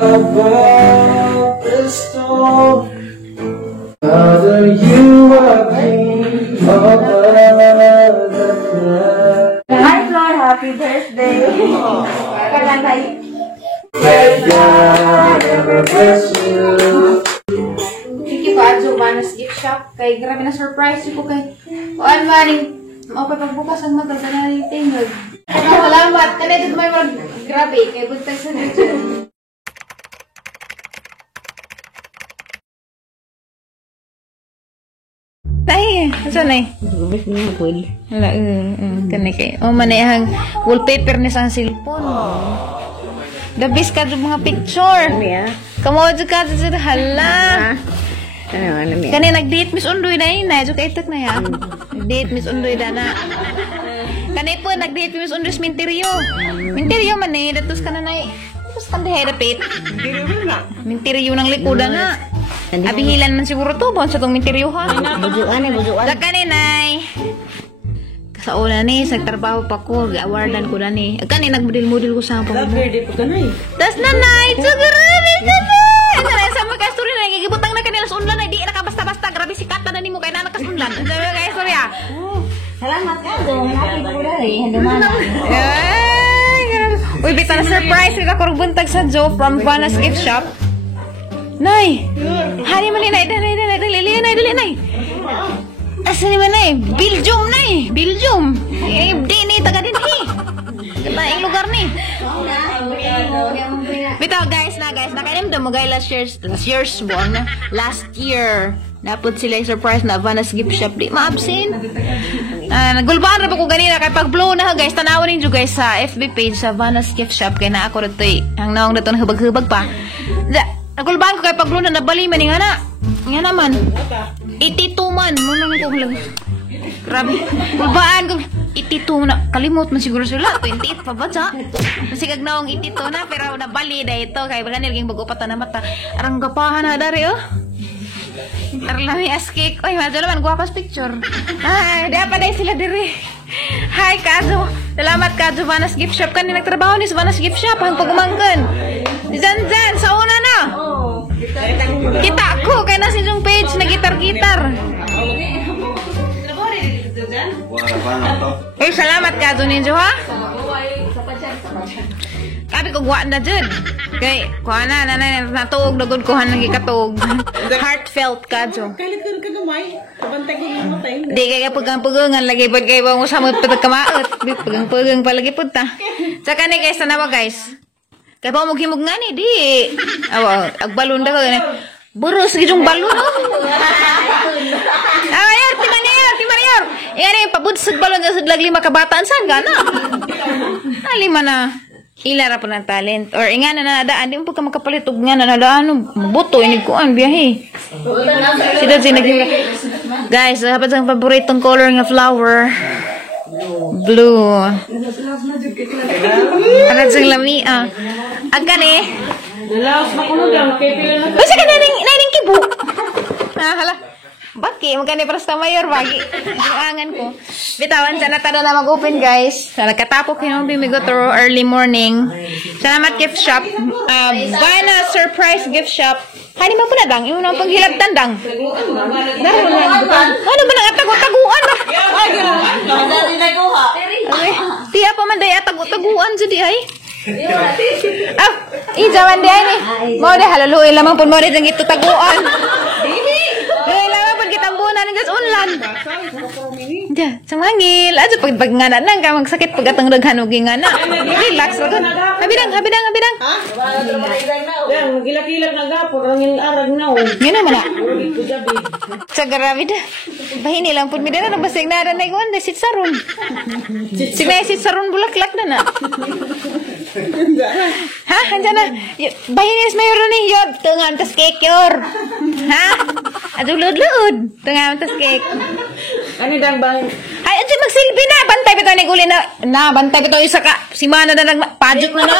Above the storm, Father, you are king above the clouds. Hi, Flor. Happy birthday. Kalantay. May God ever bless you. Thank you, Adjo. Vanas Gift Shop. Kay grabe na surprise ko kay Kuan maning mao pa pagbukas ang mata na yung tingog. Salamat. Kanay dito may mag grabe kay buntag sa dito. Ay, asa na eh? Gubis niya ko. Wala, kanay kay. O manayang wallpaper ni sa cellphone. The best ka mga picture. Niya. Kamo jud ka sa hala. Ano niya? Kani nag-date Miss Undoy na yun na. Jud kay itak na ya. Date Miss Undoy na. Kani po nag-date Miss Undoy sa Minteryo. Minteryo man eh. Datos ka na na eh. Tapos kan dahil Minteryo ng likudan na. Abihilan man siguro to. Bon sa tong Minteryo ha. Bujuan eh, bujuan. Sa kaninay. Sa una ni, sa trabaho pa ko, awardan ko na ni. Kani nagmodel-model ko sa pang. Birthday po ka na eh. Tas nanay, grabe ka na. Nanay, sa mga story na, gigibutang na kanila sa unlan, di na ka basta-basta. Grabe sikata na ni mo kay nanak sa unlan. Sabi ka kay storya. Salamat ka dong. Nakita ko na eh. Handumana. Ay, grabe. Uy, bita na surprise. May kakurog buntag sa Joe from Vanas Gift Shop. Nay, hari mali, nay, dali. Asa ni man eh? Belgium na eh. Belgium. Eh, di ni taga din eh. Kataing lugar ni. Bitaw guys. Nakainimdam mo guys last year's born na. Last year. Napod sila yung surprise na Vanas Gift Shop. Di ma-absent. Nagulbaan na ba ko ganina. Kaya pag-blow na guys, tanawan ninyo guys sa FB page sa Vanas Gift Shop. Kaya na ako dito eh. Ang naong dito na hubag-hubag pa. Nagulbaan ko kaya pag-blow na nabali man nga na. Nga naman. 82 man. Muna ko lang. Grabe. Kulbaan ko. 82 na. Kalimot man siguro sila. 28 pa ba siya? Kasi kagnaong 82 na. Pero nabali na ito. Kaya baga nilaging bago-pata na mata. Arang gapahan na dari oh. Arlami askik. Uy, madyo naman. Guwapas picture. Ay, di pa dahil sila diri. Hi, Kazo. Salamat, Kazo. Vanas Gift Shop. Kanina nagtrabaho ni sa Vanas Gift Shop. Ang pagumanggan. Dyan. Sa una na. Kita ako. Kaya nasa yung page na gitar-gitar. Eh, salamat, Kazo ninyo, ha? Kabi ko guwaan na dyan. Kay, kuha na, natuog, nagod kuha nang ikatuog. Heartfelt, Kazo. Kalit ka gamay. Kabantay ko yung matay. Di kaya pagang-pagangan, lagi po kayo bang usama pagkamaot. Pagang-pagang palagi po ta. Saka ni guys, tanawa guys. Kaya pa maghimog nga ni, di. Awa, agbalon da ka ganyan. Buros, gijong balon, no? Ayar, timanayar. Yan eh, pabudsag balon sa lag 5 kabataan, saan ka na? 5 na. Ilara po ng talent. Or nga na nadaan, di mo pagka makapalitog nga na nadaan, mabuto, inigkuan, biyahe. Si Dad, guys, dapat ang paboritong color nga flower. Blue. Arat sa lami, Agkan eh. Nalaos na ko lang. Kaya pila na. Basta ka naning kibo. Hala. Baki, magkani para sa mayor, bagi. Angan ko. Bitawan, sana tada na mag-open, guys. Sana katapok yung bimigo to early morning. Salamat gift shop. Vanas Surprise Gift Shop. Hani mo po na dang. Yung nang paghilab tandang. Ano ba nang atago-taguan na? Madali na guha. Tiya pa man day atago-taguan dyan di ay. Ijawan di ay ni. Mau deh halaluin lamang pun mau deh jeng itu taguan. Lamang pun kita buunan ng gas unlan. Diya, sangmangil. Aja pag ngana nang ka magsakit pag atang daghan og ngana. Relax ra gud. Habidang. Yang gila-gila na gapon ang arag na. Ngano man na? Sa grabe da. Bahin nilang pud mi dara basig na ra nay kuan sit saron. Sit saron bulaklak na na. Ha? Andiyan na. Bahinis mayor ni yod. Tungan tas cake yor. Ha? Adulod-lod. Tungan tas cake. Ano dang bang? Ay, andiyan magsilbi na. Bantay bitaw ni guli na bantay bitaw isa ka. Si Mana na nagpajok na na.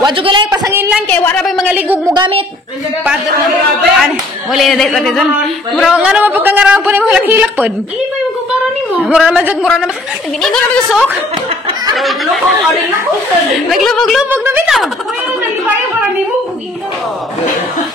Wadyo ko lang pasangin lang kay wala pa yung mga ligog mo gamit. Pajok na. Wala na dito dito. Mura nga naman pagkangaraw po ni mo hilak-hilak po. Dili pa yung kumpara nimo. Mura naman. Binigo naman sa sok. Naglubog-lubog na bitaw.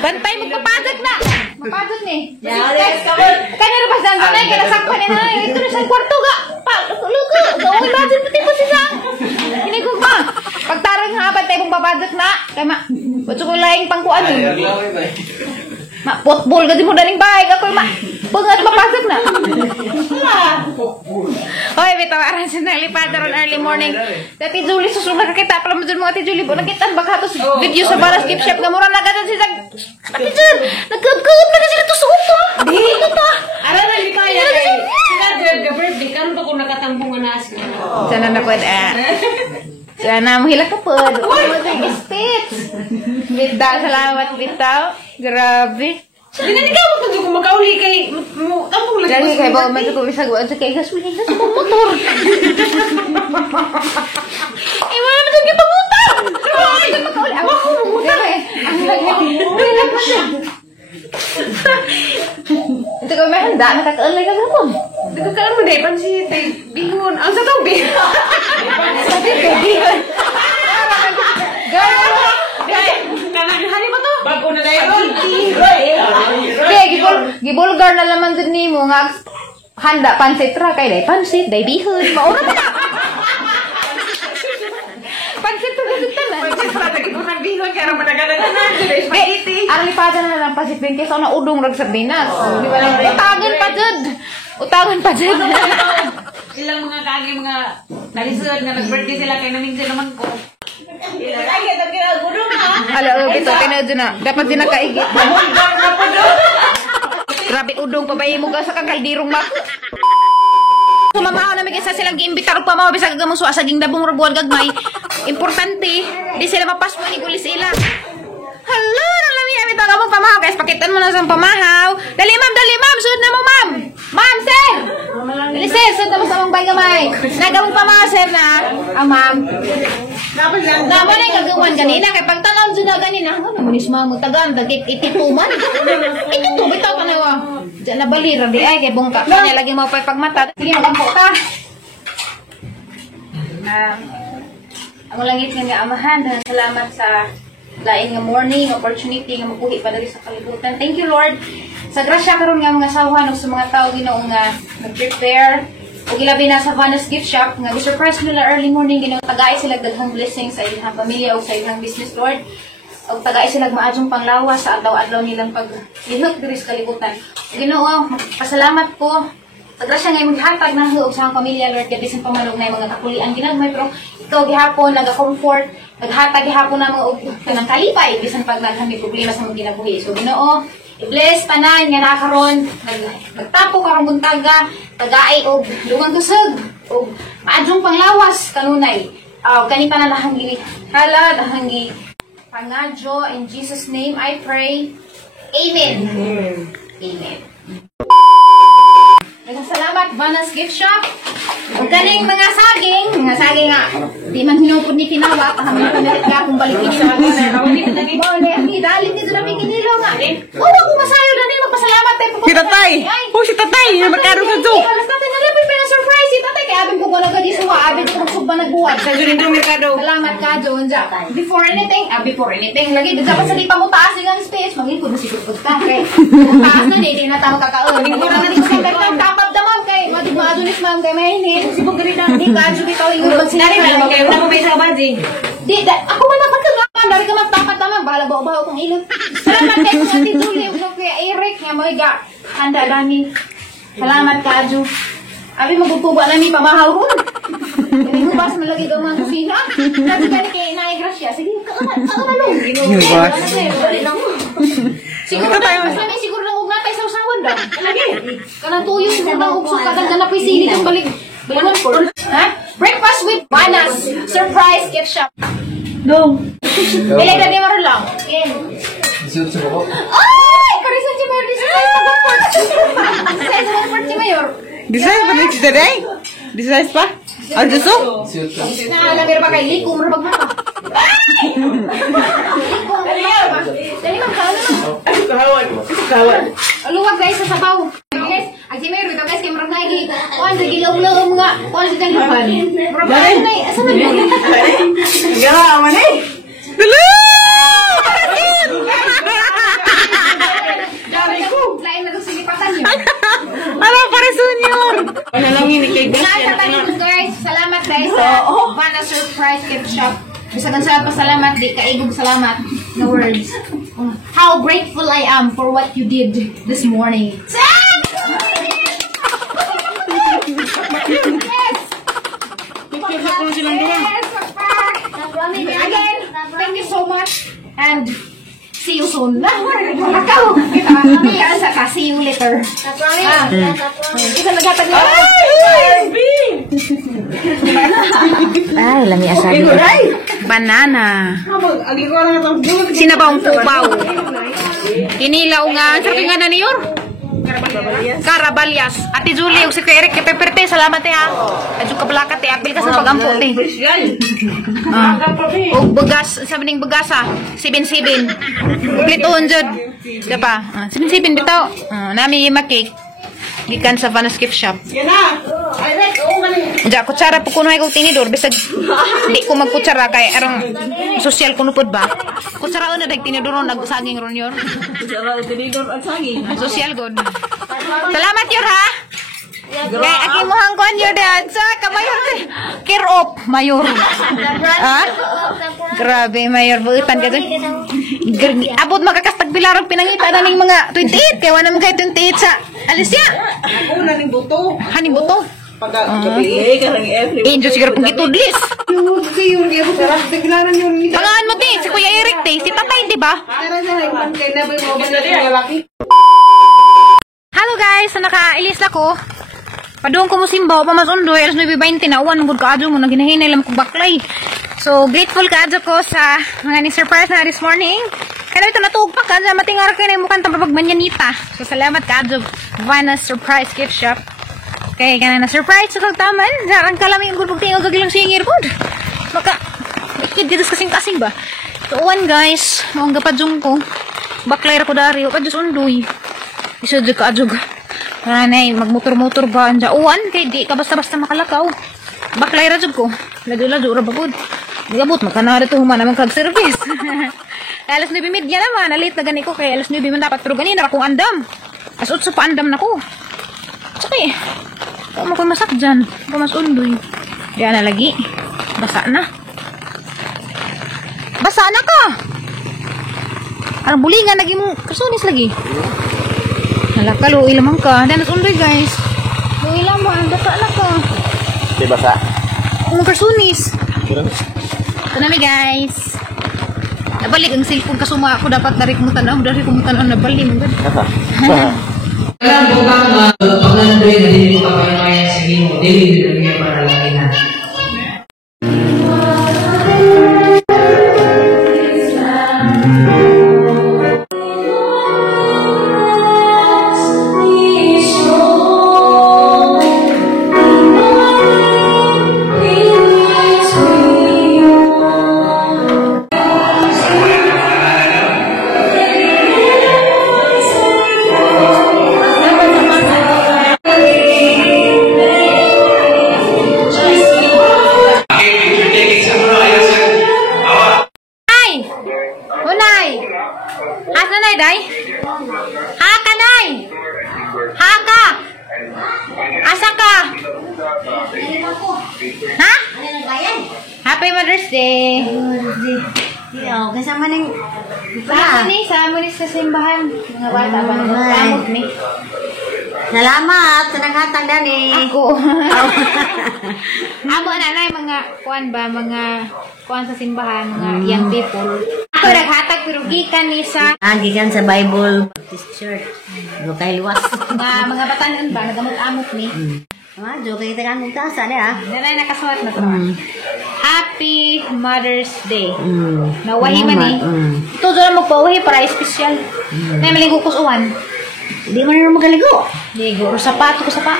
Bantay mo papajok na. Mapajok ni. Kanya na ba saan ka na? Kaya nasakpan ni na. Ito na siyang kwarto ga. Lugo. Gawin budget mo tipo si Sang. Hindi ko ba? Pagtarang ha, bantay mong papajok na. Kaya ma, ba't ko laing pangkuan yun? Ma, potbol ka din mo daling bahay. Ako ma, bungat mapajok na. Hoy, bitaw, aran siya nalipad ron early morning. Dati Julie, susong nakakita. Pala mo dyan mga Ati Julie. Nakita baka to video sa Balas Gift Shop. Nga mura nagatan si Sang. Ati Jun, nagkagkagod na sila to sa uto. Dito pa. Aran na likaya kay. Sila birthday karon pa ko nakatambong na sila. Sana na po sana mahila ka po. Stitch. Bitaw, salamat bitaw. Grabe. Dinanigaw mo to ko makauli kay tambong lagi. Jadi kayak bawa macam kau bisa buat kayak gas sulit gas motor. Mana macam kita motor? Kita kau lihat aku motor Ang lagi. Itu kau main dah nak kau lagi kamu. Dito ka mo dai pan si bihon. Ang sa tong bihon. Tapi bihon. Kanang hari mo to? Bago na dayon. Gibulgar na laman din nimo nga handa pansit ra kay day pansit day bihon maura ta. Pansit ra kita na. Pansit ra lagi ko nang bihon kaya ra managalan na dai spaghetti. Ang lipadan na lang pansit din kaysa na udong rag sardinas. Di ba lang utangan pa jud. Ilang mga kagi mga nalisod nga nag-birthday sila kay namin sila naman ko. Lagi ta kira gudong ha. Ala bito tinado na. Dapat din nakaigit. Grabe udong pa ba mo sa kakaldirong mak. Sumamahaw na may kaysa silang giimbitar pa mga bisag gamang suwa saging dabong rabuan gagmay. Importante, di sila mapasmo ni gulis sila. Hello, nalami namin ito gamang pamahaw. Guys, pakitan mo na sa pamahaw. Dali ma'am, suod na mo ma'am. Ma'am, sir. Dali sir, suod na mo sa mong bay gamay. Nagamang pamahaw, sir na. Ma'am. Dapat na yung gagawan ganina. Kaya pagtanaw dyan na ganina. Ano naman is mga mutagan. Dagit itituman. Ito, bitaw ka na wa. Diyan na balira. Di ay, kaya bungka. Kanya lagi mo pa pagmata. Sige, magampo ka. Ang langit nga amahan. Salamat sa lain nga morning, opportunity nga mabuhi pa dali sa kalibutan. Thank you, Lord. Sa grasya karon nga mga asawa ng sa mga tao Ginoo nga nag-prepare o gilabi na sa Vanna's Gift Shop nga gi-surprise nila early morning Ginoo tagay sila daghang blessings sa ilang pamilya o sa ilang business, Lord. O tagay sila maadjong panglawas sa adlaw-adlaw nilang paglihok diri sa kalibutan. Ginoo, pasalamat ko sa grasya nga imong gihatag ng huog sa pamilya, Lord, gabi sa pamalog na mga kapulian ginagmay pero ikaw gihapon naga-comfort, naghatag gihapon na mga kanang kalipay bisan pag naghamit problema sa mga kinabuhi. So Ginoo, i-bless tanan nga nakaron nagtapo karong buntaga, tagaay og dungang kusog og maadjong panglawas kanunay. Kani panalahang halad hangi pangadyo in Jesus name I pray. Amen. Amen. Salamat Vanna's Gift Shop. Ug kaning mga saging nga di man hinupod ni Tinawa kahamin ko na ka kung balikin sa mga Bole, di dali ni dra mi kinilo nga. Ako masayo na ni magpasalamat tay. Si tatay. Si tatay, magkaroon sa zoo. Alas natin na labi pa surprise si tatay kay abin ko wala gadi suwa, abin ko subba nagbuhat. Sa jurin do merkado. Salamat ka Jonja. Before anything, lagi dapat sa di pa mo taas ng space, mangin ko na siguro ka kay. Taas na di na tama kakaon. Wala na dito sa tapad damam kay madunis ma'am kay mahinit. Sibog rin ang di ka jud ikaw yung sinari na Kayo na mo ba sa bading? Di, ako man napagkagaan. Dari ka magtapat naman. Bahala ba akong ilog. Salamat kayo sa Ate Julie. Ug kay Eric. Nga mo higa. Handa gani. Salamat ka, Aju. Abi magpupuba na ni pamahaw ron. Hubas na lagi daw mga kusina. Kasi gani kay Inay Gracia. Sige, kakalong. Hubas. Siguro na, siguro na huwag natay sa usawan daw. Lagi. Kanang tuyo siguro na huwag sa kadang na pisili ng balik. Ha? Breakfast with Vanna's Surprise Gift Shop. No. Bilang na di mo lang. Ay! Karisan si Mayor. This is size 140 Mayor. Design pa rin si Daday? This size pa? Ang gusto? Nalamir pa kay Liko, marabag mo pa. Dali man, kawan. Luwag guys sa sabaw. Guys, ang si Mary, guys, kay marag nagi. Kuan sa gilaw-law mga, kuan sa tanggapan. Marabag na asa man yun? Gara, aman eh. Dala! Lain na itong silipatan niyo. Ano, pare senior? Nalangin ni kay Guys, salamat guys sa Vanna Surprise Gift Shop. Bisagan sa pasalamat, di kaigog salamat na words. How grateful I am for what you did this morning. Again, thank you so much and see you soon. Lakaw! See you later. Isa nagatag na. Ay, lami asabi. Banana. Sinabaw pubaw. Inilaw nga. Sarap nga na niyor. Carabalyas. Ate Julie, si Kuya Eric, Peperte, salamat ha. Adyo ka balakat apil ka sa pagampo o bugas, sabi ning bugasa 7-7 complete 100 diba? 7-7 bitaw. Nami makik gikan sa Vanna's Gift Shop. Yan na. Ay, Rex, oo galing. Ja kutsara po kuno ay kog tinidor bisag di ko magkutsara kay arang social kuno pud ba. Kutsara na dag tinidor nagsaging ron yor. Kutsara tinidor at saging. Social good. Salamat yor ha. Kay aki mo hangkon yor dad sa kamayor care of mayor. Ha? Grabe mayor buutan ka dun. Abot makakastag bilarang pinangita na ning mga 28 kay wala man kay 28 sa Alicia. Ako na ning buto. Haning buto. Pagka-gabi ka lang every. Enjo siguro pong itudlis. Yun, yun. Tiglaran yun. Pangaan mo, te. Si Kuya Eric, te. Si Tatay, di ba? Hello, guys. So, naka-ilis na ko. Padoon ko mo simbaw, pamasundoy. Alas 9:20 na. Uwan, nungod ka adyo mo. Naginahinay lang kong baklay. So, grateful ka adyo ko sa mga ni-surprise na this morning. Kaya ito natugpak ka adyo. Matingar ka na yung mukhang tapapagmanyanita. So, salamat ka adyo. Vanna's Surprise Gift Shop. Kaya ka na surprise sa kagtaman. Sarang kalaming ang gulpag tingog kagilang singir po. Maka, ikid kasing-kasing ba? So, uwan guys. Ang gapadyong ko. Baklay ra ko dari. Padyos undoy. Isa dyan ka adyog. Maranay, magmotor-motor ba? Anja uwan. Kaya di ka basta-basta makalakaw. Baklay ra dyan ko. Lado-lado ra bagod. Di abot. Magkanara ito human naman kag-service. Alas 9:30 naman. Nalit na gani ko. Kaya alas 9 man dapat. Pero ganina akong andam. As 8 pa andam na ko. Tsaka kung mo masak dyan. Kung mas undoy. Diyan na lagi. Basa na. Basa na ka. Ang bulingan lagi mo. Kasunis lagi. Nalaka, luwi lamang ka. Diyan nas undoy guys. Luwi lamang. Basa na ka. Di basa? Kung kasunis. Ito na mi guys. Nabalik ang cellphone kasuma ako. Dapat dari kumutan na. Dari kumutan na nabalik mo. Alam ko bang pag-andoy na din mo kapanayan sa mo, dili din niya para laki na. Ha? Happy Mother's Day! Kasama ng Sama ni sa simbahan. Mga bata ba nagkamot ni? salamat sa naghatag dani. Ako. Amo nanay mga kuan ba mga kuan sa simbahan, mga young people. Ako naghatag pero gikan ni sa Gikan sa Bible Baptist Church. Lukay luwas. mga batanon ba nagamot-amot ni. Jo kay tagang mugtasa ni ah. Nanay nakasulat na to. Happy Mother's Day. Nawahi man ni. Ito dyan magpawahi para espesyal. May maligo ko sa uwan. Di mo na magaligo. Ligo. Sapato ko sapa.